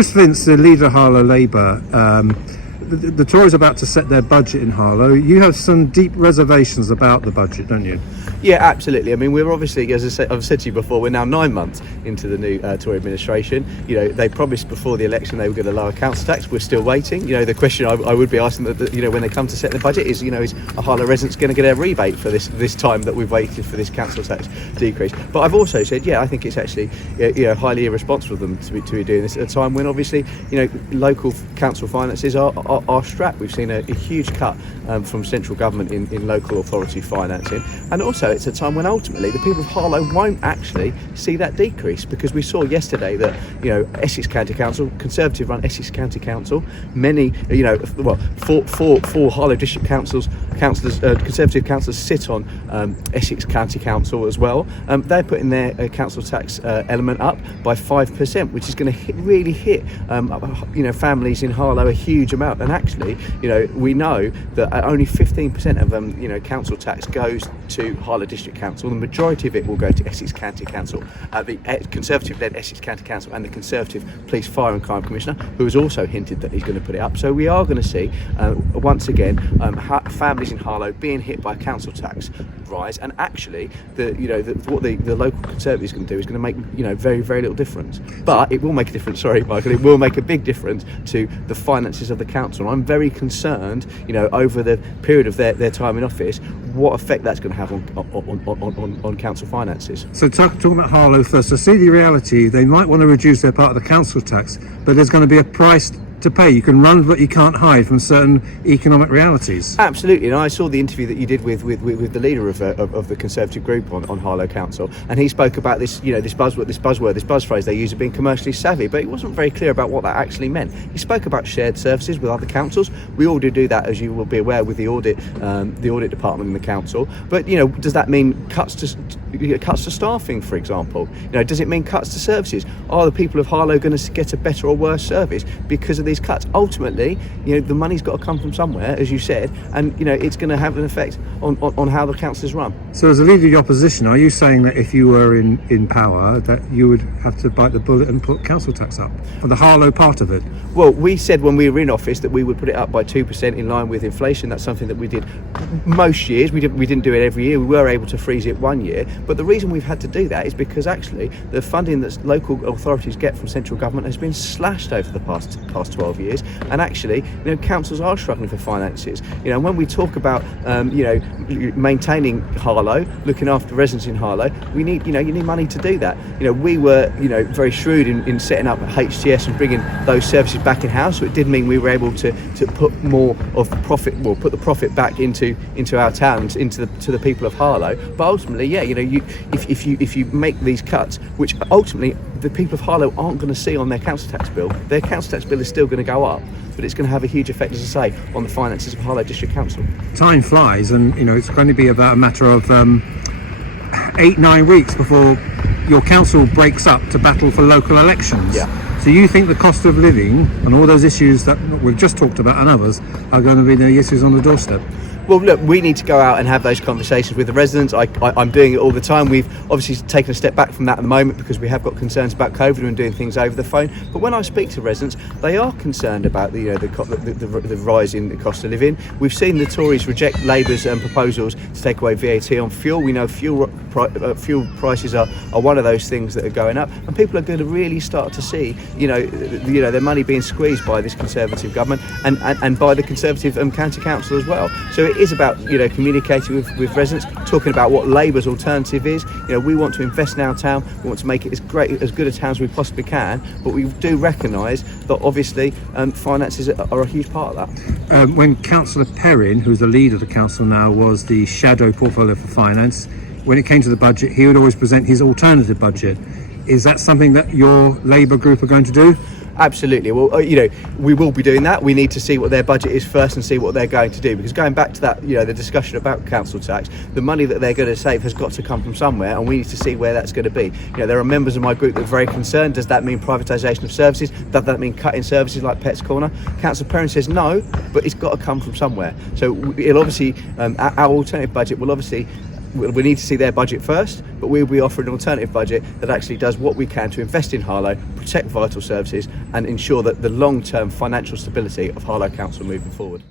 Chris Flint's the leader of Harlow Labour. The Tories are about to set their budget in Harlow. You have some deep reservations about the budget, don't you? Yeah, absolutely. I mean, we're obviously, as I've said to you before, we're now 9 months into the new Tory administration. You know, they promised before the election they were going to lower council tax. We're still waiting. You know, the question I would be asking, when they come to set the budget is, is a Harlow resident going to get a rebate for this time that we've waited for this council tax decrease? But I've also said, I think it's actually, highly irresponsible of them to be doing this at a time when obviously, local council finances are strapped. We've seen a huge cut from central government in local authority financing, and also it's a time when ultimately the people of Harlow won't actually see that decrease, because we saw yesterday that Essex County Council, Conservative run Essex County Council, many four Harlow district councillors, Conservative councillors sit on Essex County Council as well. They're putting their council tax element up by 5%, which is going to really hit families in Harlow a huge amount. And actually, we know that only 15% of council tax goes to Harlow District Council. The majority of it will go to Essex County Council, the Conservative-led Essex County Council, and the Conservative Police, Fire and Crime Commissioner, who has also hinted that he's going to put it up. So we are going to see, once again, families in Harlow being hit by council tax rise, and actually, what the local Conservatives going to do is going to make very, very little difference. But it will make a difference. Sorry, Michael. It will make a big difference to the finances of the council. I'm very concerned, over the period of their time in office, what effect that's going to have on council finances. So talking about Harlow first, so see the reality, they might want to reduce their part of the council tax, but there's going to be a price to pay. You can run, but you can't hide from certain economic realities. Absolutely, and I saw the interview that you did with the leader of the Conservative group on Harlow Council, and he spoke about this buzz phrase they use of being commercially savvy, but he wasn't very clear about what that actually meant. He spoke about shared services with other councils. We all do that, as you will be aware, with the audit department in the council. But does that mean cuts to staffing, for example? Does it mean cuts to services? Are the people of Harlow going to get a better or worse service because of these cuts? Ultimately, the money's got to come from somewhere, as you said, and it's going to have an effect on how the council is run. So as a leader of the opposition, are you saying that if you were in power that you would have to bite the bullet and put council tax up for the Harlow part of it? Well, we said when we were in office that we would put it up by 2% in line with inflation. That's something that we did most years. We didn't do it every year. We were able to freeze it one year, but the reason we've had to do that is because actually the funding that local authorities get from central government has been slashed over the past 12 years, and actually councils are struggling for finances. When we talk about maintaining Harlow, looking after residents in Harlow, you need money to do that. We were very shrewd in setting up HTS and bringing those services back in house, so it did mean we were able to put more of the profit, put the profit back into our towns, to the people of Harlow. But ultimately, if you make these cuts, which ultimately the people of Harlow aren't going to see on their council tax bill, their council tax bill is still going to go up, but it's going to have a huge effect, as I say, on the finances of Harlow District Council. Time flies, and it's going to be about a matter of 8-9 weeks before your council breaks up to battle for local elections. Yeah. So you think the cost of living and all those issues that we've just talked about and others are going to be the issues on the doorstep? Well, look, we need to go out and have those conversations with the residents. I'm doing it all the time. We've obviously taken a step back from that at the moment because we have got concerns about COVID and doing things over the phone. But when I speak to residents, they are concerned about the rise in the cost of living. We've seen the Tories reject Labour's proposals to take away VAT on fuel. We know fuel prices are one of those things that are going up, and people are going to really start to see their money being squeezed by this Conservative government and by the Conservative county council as well. So it is about communicating with residents, talking about what Labour's alternative is. We want to invest in our town. We want to make it as good a town as we possibly can, but we do recognise that obviously finances are a huge part of that. When Councillor Perrin, who's the leader of the council now, was the shadow portfolio for finance, when it came to the budget, he would always present his alternative budget. Is that something that your Labour group are going to do? Absolutely. Well, we will be doing that. We need to see what their budget is first and see what they're going to do, because going back to that, the discussion about council tax, the money that they're going to save has got to come from somewhere, and we need to see where that's going to be. There are members of my group that are very concerned. Does that mean privatisation of services? Does that mean cutting services like Pets Corner? Councillor Perrin says no, but it's got to come from somewhere. So it'll obviously, our alternative budget will obviously we need to see their budget first, but we'll be offering an alternative budget that actually does what we can to invest in Harlow, protect vital services and ensure that the long-term financial stability of Harlow Council moving forward.